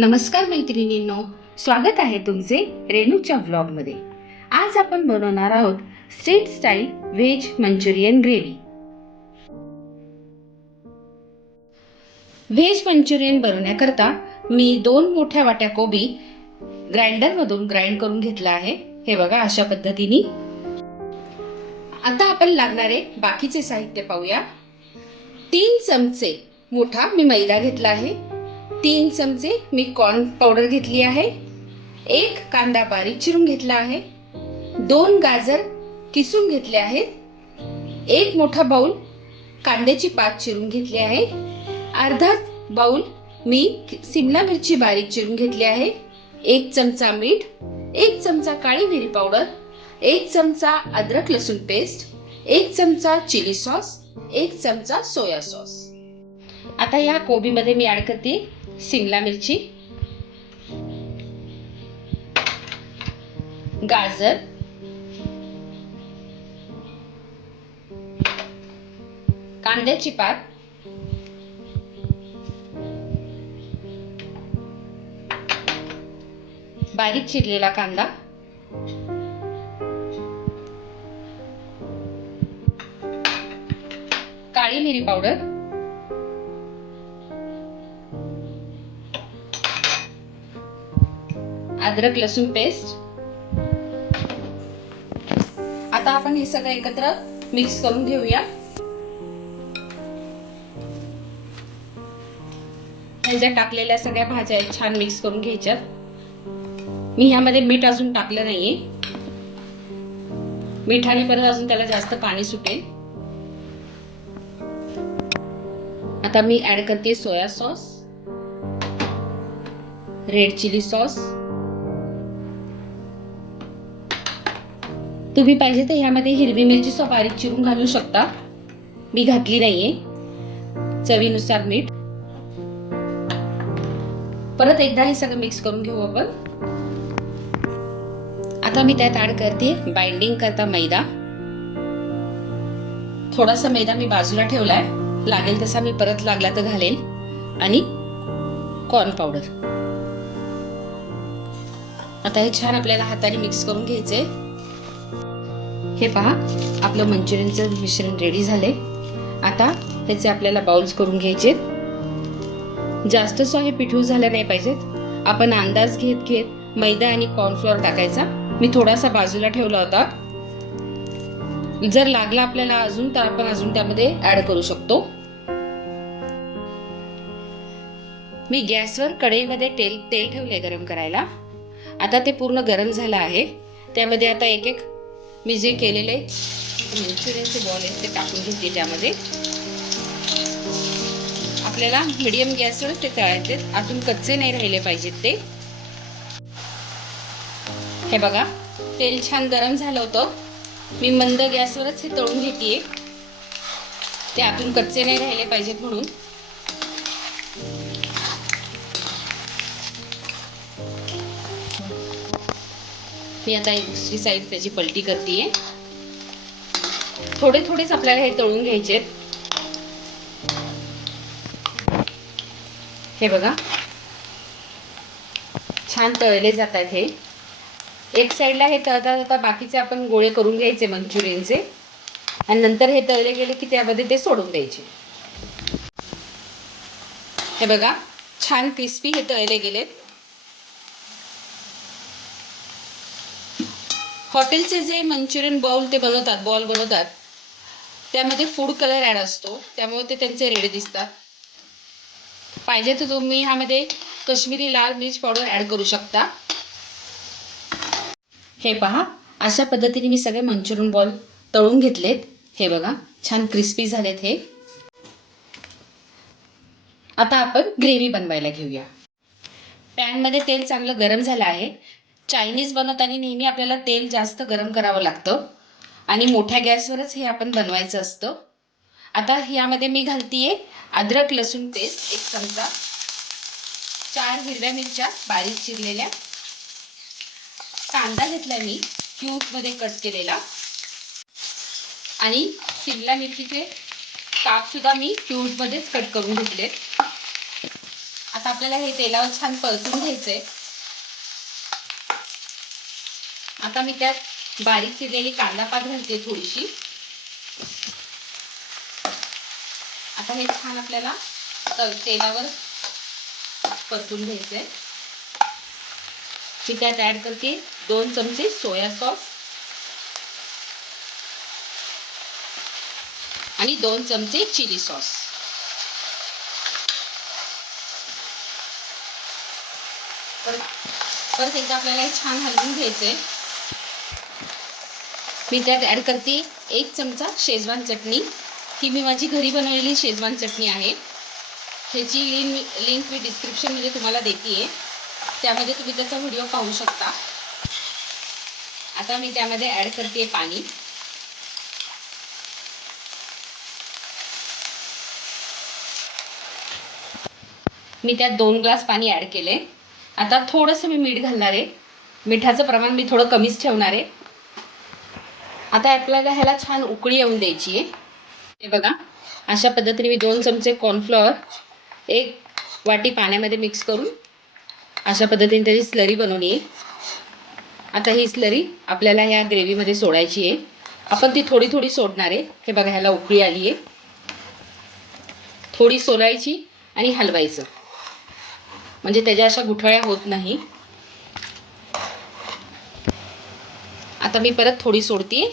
नमस्कार मैत्रिणींनो, स्वागत आहे तुमचे रेणूच्या व्लॉगमध्ये। आज आपण बनवणार आहोत street style veg Manchurian gravy. Veg Manchurian बनवण्याकरता मी 2 मोठ्या वाट्या कोबी ग्राइंडरमधून ग्राइंड करून घेतला आहे। हे बघा अशा पद्धतीने। आता आपण लागणारे बाकीचे साहित्य पाहूया। 3 चमचे मोठा मी मैदा घेतला आहे, 3 चमचे मी कॉर्न पावडर घेतली आहे, 1 कांदा बारीक चिरून घेतला आहे, 2 गाजर किसून घेतले आहेत, 1 मोठा बाउल कांद्याची पात चिरून घेतली आहे, अर्धा बाउल मी शिमला मिरची बारीक चिरून घेतली आहे, 1 चमचा मीठ, 1 चमचा काळी मिरी पावडर, 1 चमचा अद्रक लसूण पेस्ट, 1 चमचा चिली सॉस, 1 चमचा सोया सॉस। आता या कोबी मध्ये मी ऍड करते शिमला मिरची, गाजर, कांद्याची पात, बारीक चिरलेला कांदा, काळी मिरी पावडर, अद्रक लसूण पेस्ट। आता आपण हे सगळं एकत्र मिक्स करून घेऊया। ह्याच्यात टाकलेल्या सगळ्या भाज्या छान मिक्स करून घ्यायच्या। मी ह्यामध्ये मीठ अजून टाकलं नाहीये, मिठाने परत अजून त्याला जास्त पाणी सुटेल। आता मी ऍड करते soya sauce, red chilli sauce. तुम्ही पाहिजे तर ह्यामध्ये हिरवी मिरची सुद्धा बारीक चिरून घालू शकता, मी घातली नाहीये। चवीनुसार मीठ। परत एकदा हे सगळं मिक्स करून घेऊ आपण। आता मी त्यात ऍड करते बाइंडिंग करता मैदा। थोडासा मैदा मी बाजूला ठेवलाय, लागेल तसा मी परत लागला तर घालेल। आणि कॉर्न पावडर। आता हे छान आपल्याला हाताने मिक्स करून घ्यायचंय। हे पहा आपलं मंचुरियनचं मिश्रण रेडी झालंय। आता ह्याचे आपल्याला बाउल्स करून घ्यायचे। जास्त हे पिठू झालं नाही पाहिजेत। आपण अंदाज घेत घेत मैदा आणि कॉर्नफ्लोअर टाकायचा। मी थोडासा बाजूला ठेवला होता, जर लागला आपल्याला अजून तर आपण अजून त्यामध्ये ऍड करू शकतो। मी गॅसवर कढईमध्ये तेल ठेवले गरम करायला। आता ते पूर्ण गरम झालं आहे। त्यामध्ये आता एक एक मी जे केलेले मंचुरियनचे बॉल आहेत ते टाकून घेते त्यामध्ये। आपल्याला मीडियम गॅसवर ते तळायचे, आतून कच्चे नाही राहिले पाहिजेत ते। हे बघा तेल छान गरम झालं होतं, मी मंद गॅसवरच हे तळून घेतेय, ते आतून कच्चे नाही राहिले पाहिजेत म्हणून। मी आता एक दुसरी साइड त्याची पलटी करतेय। थोडे थोडेच आपल्याला हे तळून घ्यायचे। हे बघा छान तळले जातात हे। एक साइडला हे तळता तळता बाकीचे आपण गोळे करून घ्यायचे मंचुरियनचे, आणि नंतर हे तळले गेले की त्यामध्ये ते सोडून द्यायचे। हे बघा छान क्रिस्पी हे तळले गेलेत। हॉटेलचे जे मंचुरियन बॉल बनवतात त्यामध्ये फूड कलर ऍड असतो, त्यामुळे ते त्यांचे रेड दिसतात। पाहिजे तर तुम्ही ह्यामध्ये काश्मीरी लाल मिर्च पावडर ऍड करू शकता। हे पहा अशा पद्धतीने मी सगळे मंचुरियन बॉल तळून घेतलेत। हे बघा छान क्रिस्पी झालेत हे। आता आपण ग्रेव्ही बनवायला घेऊया। पॅन मध्ये तेल चांगलं गरम झालं आहे। चायनीज बनवताना नेहमी आपल्याला तेल जास्त गरम करावं लागतं आणि मोठ्या गॅसवरच हे आपण बनवायचं असतं। आता यामध्ये मी घालतीये अद्रक लसूण पेस्ट 1 चमचा, 4 हिरव्या मिरच्या बारीक चिरलेल्या, कांदा घेतला मी क्यूब मध्ये कट केलेला, आणि शिमला मिरचीचे काप सुद्धा मी क्यूब मध्येच कट करून घेतले। आता आपल्याला हे तेलावर छान परतून घ्यायचंय. आता मी त्यात बारीक चिरलेली कांदा पात घालते थोडीशी. आता हे छान आपल्याला तेलावर परतून घ्यायचंय. मी त्यात ऍड करते 2 चमचे सोया सॉस आणि 2 चमचे चिली सॉस. परत एकदा आपल्याला हे छान हलवून घ्यायचंय. मी त्यात ऍड करते 1 चमचा शेजवान चटणी. ही मी माझी घरी बनवलेली शेजवान चटणी आहे. ह्याची लिंक मी डिस्क्रिप्शनमध्ये तुम्हाला देते. त्यामध्ये तुम्ही त्याचा व्हिडिओ पाहू शकता. आता मी त्यामध्ये ऍड करते पाणी. मी त्यात 2 ग्लास पाणी ऍड केले. आता थोडंसं मी मीठ घालणार आहे. मिठाचं प्रमाण मी थोडं कमीच ठेवणार आहे. आता आपल्याला ह्याला छान उकळी येऊन द्यायची आहे. हे बघा, अशा पद्धतीने मी 2 चमचे कॉर्नफ्लॉवर 1 वाटी पाण्यामध्ये मिक्स करून अशा पद्धतीने त्याची स्लरी बनवली आहे. आता ही स्लरी आपल्याला ह्या ग्रेव्हीमध्ये सोडायची आहे. आपण ती थोडी थोडी सोडणार आहे. हे बघा, ह्याला उकळी आली आहे. थोडी सोलायची आणि हलवायचं, म्हणजे त्याच्या अशा गुठळ्या होत नाही. आता मी परत थोडी सोडतीये,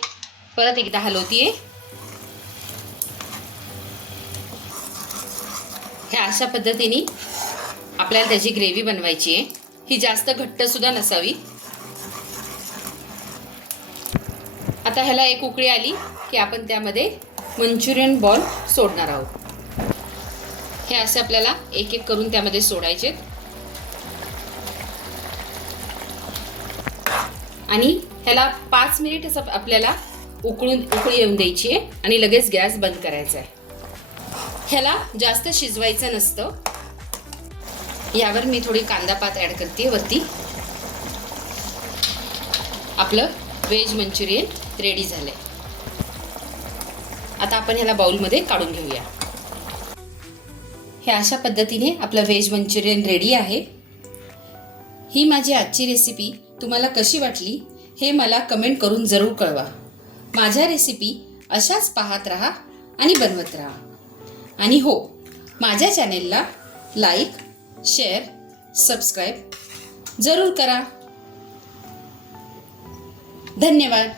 परत एकदा हलवतीये. ह्या अशा पद्धतीने आपल्याला त्याची ग्रेव्ही बनवायची आहे. ही जास्त घट्ट सुद्धा नसावी. आता ह्याला एक उकळी आली की आपण त्यामध्ये मंचुरियन बॉल सोडणार आहोत. हे असे आपल्याला एक एक करून त्यामध्ये सोडायचे आणि ह्याला 5 मिनिट असं आपल्याला उकळी येऊन द्यायची आहे आणि लगेच गॅस बंद करायचा आहे. ह्याला जास्त शिजवायचं नसतं. यावर मी थोडी कांदा पात ऍड करते वरती. आपलं व्हेज मंचुरियन रेडी झालंय. आता आपण ह्याला बाउलमध्ये काढून घेऊया. हे अशा पद्धतीने आपलं व्हेज मंचुरियन रेडी आहे. ही माझी आजची रेसिपी तुम्हाला कशी वाटली हे मला कमेंट करून जरूर कळवा. माझ्या रेसिपी अशाच पाहत राहा आणि बनवत राहा. आणि हो, माझ्या चॅनेलला लाईक, शेअर, सबस्क्राईब जरूर करा. धन्यवाद.